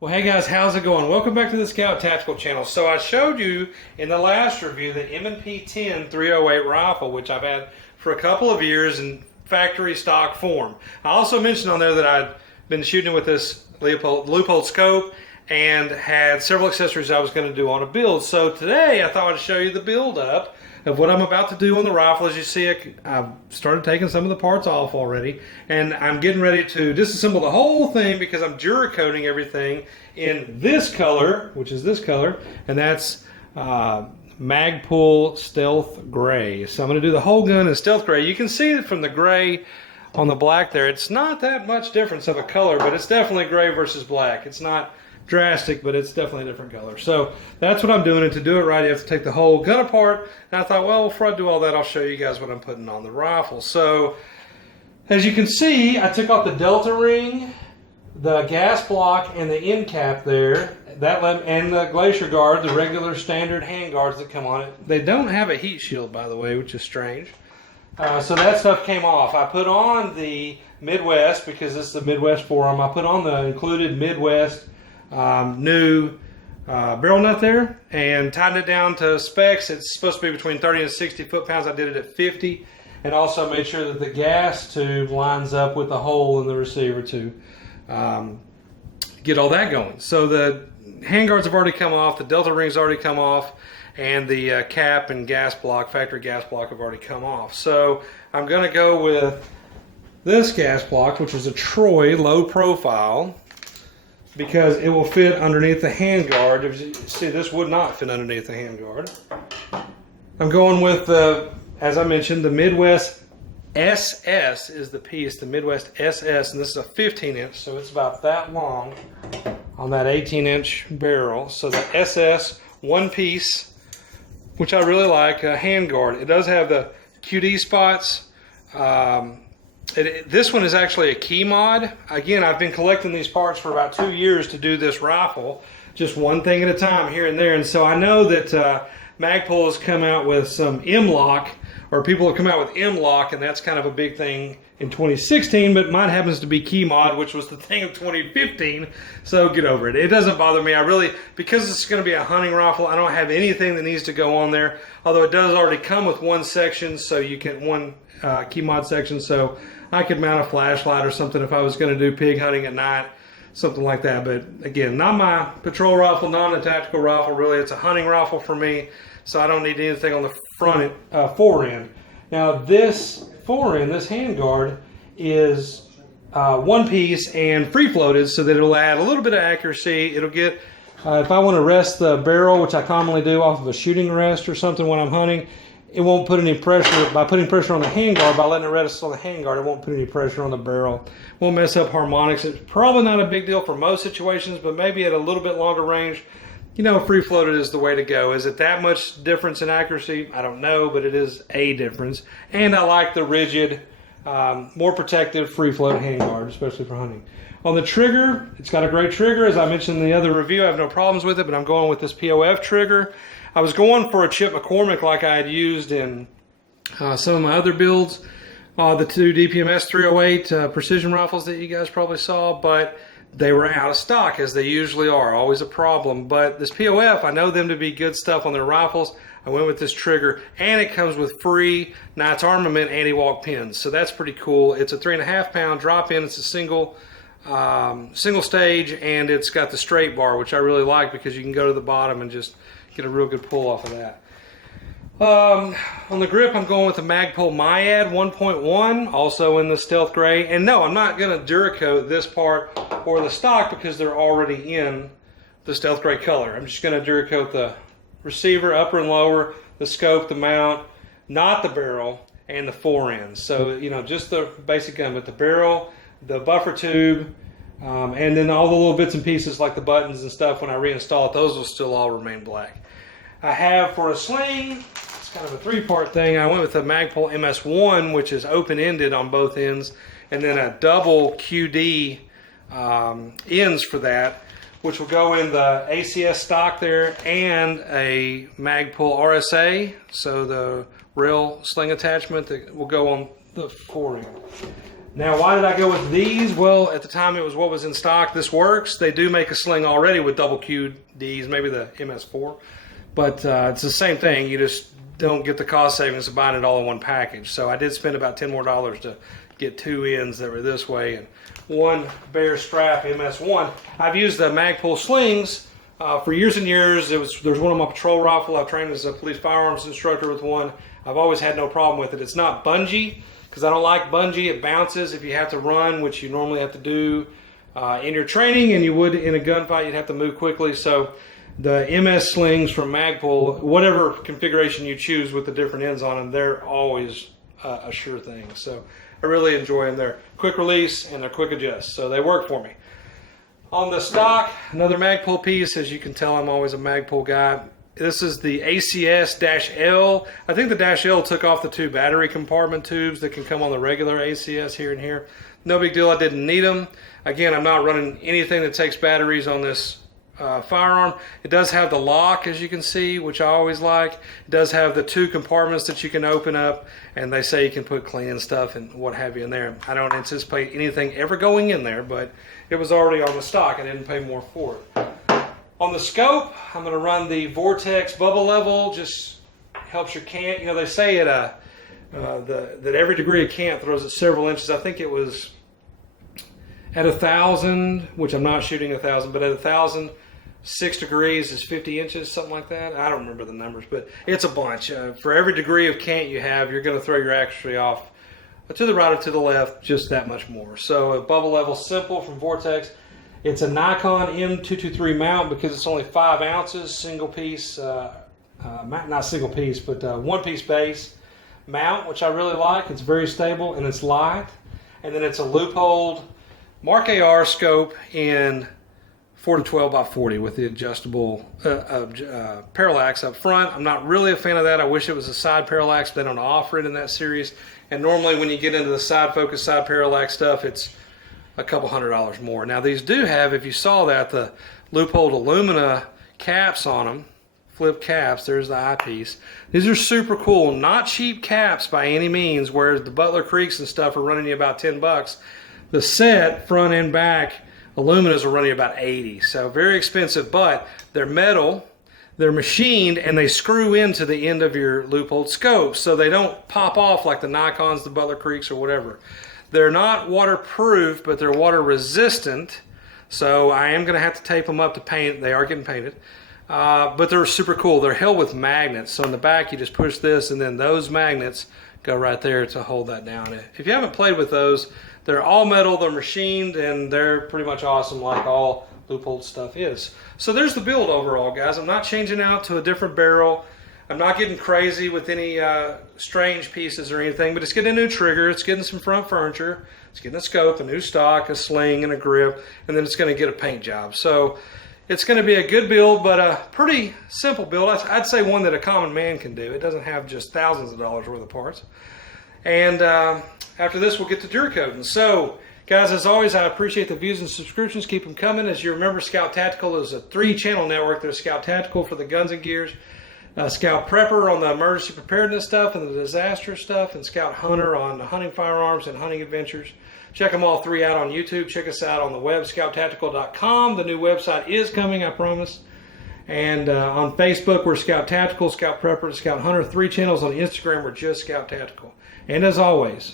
Well, hey guys, how's it going? Welcome back to the Scout Tactical channel. So I showed you in the last review the M&P-10 308 rifle, which I've had for a couple of years in factory stock form. I also mentioned on there that I'd been shooting with this Leupold scope and had several accessories I was going to do on a build. So today I thought I'd show you the build up of what I'm about to do on the rifle. As you see, I've started taking some of the parts off already, and I'm getting ready to disassemble the whole thing because I'm Duracoating everything in this color, which is this color, and that's Magpul Stealth Gray. So I'm going to do the whole gun in Stealth Gray. You can see it from the gray on the black there. It's not that much difference of a color, but it's definitely gray versus black. It's not drastic, but it's definitely a different color. So that's what I'm doing, and to do it right, you have to take the whole gun apart. And I thought, well, before I do all that, I'll show you guys what I'm putting on the rifle. So as you can see, I took off the Delta ring, the gas block, and the end cap there, and the Glacier Guard, the regular standard hand guards that come on it. They don't have a heat shield, by the way, which is strange. So that stuff came off. I put on the Midwest, because this is the Midwest forum. I put on the included Midwest new barrel nut there and tightened it down to specs. It's supposed to be between 30 and 60 foot-pounds. I did it at 50, and also made sure that the gas tube lines up with the hole in the receiver to get all that going. So the handguards have already come off, the Delta rings already come off, and the cap and gas block, factory gas block, have already come off. So I'm going to go with this gas block, which is a Troy low profile, because it will fit underneath the handguard. As you see, this would not fit underneath the handguard. I'm going with the, as I mentioned, the Midwest SS is the piece, the Midwest SS, and this is a 15-inch, so it's about that long on that 18-inch barrel. So the SS, one piece, which I really like, a handguard. It does have the QD spots. This one is actually a key mod. Again, I've been collecting these parts for about 2 years to do this rifle, just one thing at a time here and there. And so I know that Magpul has come out with some M-Lock, or people have come out with M-Lock, and that's kind of a big thing in 2016, but mine happens to be key mod, which was the thing of 2015, so get over it. It doesn't bother me. I really, because it's going to be a hunting rifle, I don't have anything that needs to go on there, although it does already come with one section, so you can, one key mod section, so I could mount a flashlight or something if I was going to do pig hunting at night, something like that. But again, not my patrol rifle, not a tactical rifle, really. It's a hunting rifle for me, so I don't need anything on the front forend. Now this forend, this handguard, is one piece and free floated, so that it'll add a little bit of accuracy. It'll get, if I want to rest the barrel, which I commonly do off of a shooting rest or something when I'm hunting, it won't put any pressure, by putting pressure on the handguard, by letting it rest on the handguard, it won't put any pressure on the barrel. Won't mess up harmonics. It's probably not a big deal for most situations, but maybe at a little bit longer range, you know, free floated is the way to go. Is it that much difference in accuracy? I don't know, but it is a difference. And I like the rigid, more protective free float handguard, especially for hunting. On the trigger, it's got a great trigger. As I mentioned in the other review, I have no problems with it, but I'm going with this POF trigger. I was going for a Chip McCormick like I had used in some of my other builds, the two DPMS 308 precision rifles that you guys probably saw, but they were out of stock, as they usually are, always a problem. But this POF, I know them to be good stuff on their rifles. I went with this trigger, and it comes with free Knight's Armament anti-walk pins, so that's pretty cool. It's a 3.5-pound drop-in. It's a single stage, and it's got the straight bar, which I really like because you can go to the bottom and just get a real good pull off of that. On the grip, I'm going with the Magpul Myad 1.1, also in the Stealth Gray. And no, I'm not going to Duracoat this part or the stock because they're already in the Stealth Gray color. I'm just going to Duracoat the receiver, upper and lower, the scope, the mount, not the barrel, and the forends. So, you know, just the basic gun, but the barrel, the buffer tube, and then all the little bits and pieces like the buttons and stuff, when I reinstall it, those will still all remain black. I have for a sling, it's kind of a three-part thing. I went with the Magpul MS1, which is open-ended on both ends, and then a double QD ends for that, which will go in the ACS stock there, and a Magpul RSA, so the rail sling attachment that will go on the forend. Now, why did I go with these? Well, at the time it was what was in stock. This works. They do make a sling already with double QDs, maybe the MS4, but it's the same thing. You just don't get the cost savings of buying it all in one package. So I did spend about $10 more to get 2 ends that were this way and 1 bare strap MS1. I've used the Magpul slings for years and years. There's one on my patrol rifle. I've trained as a police firearms instructor with one. I've always had no problem with it. It's not bungee, because I don't like bungee. It bounces if you have to run, which you normally have to do in your training, and you would in a gunfight. You'd have to move quickly. So the MS slings from Magpul, whatever configuration you choose with the different ends on them, they're always a sure thing. So I really enjoy them. They're quick release and they're quick adjust, so they work for me. On the stock, another Magpul piece. As you can tell, I'm always a Magpul guy. This is the acs-l. I think the -L took off the 2 battery compartment tubes that can come on the regular ACS here and here. No big deal, I didn't need them. Again, I'm not running anything that takes batteries on this firearm. It does have the lock, as you can see, which I always like. It does have the 2 compartments that you can open up, and they say you can put cleaning stuff and what have you in there. I don't anticipate anything ever going in there, but it was already on the stock. I didn't pay more for it. On the scope, I'm going to run the Vortex bubble level. Just helps your cant. You know, they say that every degree of cant throws it several inches. I think it was at 1,000, which I'm not shooting 1,000, but at 1,000, 6 degrees is 50 inches, something like that. I don't remember the numbers, but it's a bunch. For every degree of cant you have, you're going to throw your accuracy off to the right or to the left just that much more. So a bubble level simple from Vortex. It's a Nikon M223 mount because it's only 5 ounces, single piece, not single piece, but 1-piece base mount, which I really like. It's very stable and it's light. And then it's a loopholed Mark AR scope in 4-12 by 40 with the adjustable parallax up front. I'm not really a fan of that. I wish it was a side parallax, but they don't offer it in that series. And normally when you get into the side focus, side parallax stuff, it's a couple $100 more. Now these do have, if you saw that, the loopholed alumina caps on them, flip caps. There's the eyepiece. These are super cool, not cheap caps by any means, whereas the Butler Creeks and stuff are running you about $10. The set, front and back, aluminas are running you about 80. So very expensive, but they're metal, they're machined, and they screw into the end of your loopholed scope, so they don't pop off like the Nikons, the Butler Creeks, or whatever. They're not waterproof, but they're water resistant. So I am going to have to tape them up to paint. They are getting painted. But they're super cool. They're held with magnets. So in the back, you just push this, and then those magnets go right there to hold that down. If you haven't played with those, they're all metal, they're machined, and they're pretty much awesome like all loopholed stuff is. So there's the build overall, guys. I'm not changing out to a different barrel. I'm not getting crazy with any strange pieces or anything, but it's getting a new trigger, it's getting some front furniture, it's getting a scope, a new stock, a sling, and a grip, and then it's going to get a paint job. So it's going to be a good build, but a pretty simple build. I'd say one that a common man can do. It doesn't have just thousands of dollars worth of parts. And after this, we'll get to Duracoating. So, guys, as always, I appreciate the views and subscriptions. Keep them coming. As you remember, Scout Tactical is a 3-channel network. There's Scout Tactical for the guns and gears, Scout Prepper on the emergency preparedness stuff and the disaster stuff, and Scout Hunter on the hunting firearms and hunting adventures. Check them all 3 out on YouTube. Check us out on the web, scouttactical.com. The new website is coming, I promise. And on Facebook, we're Scout Tactical, Scout Prepper, and Scout Hunter. 3 channels. On Instagram, we're just Scout Tactical. And as always,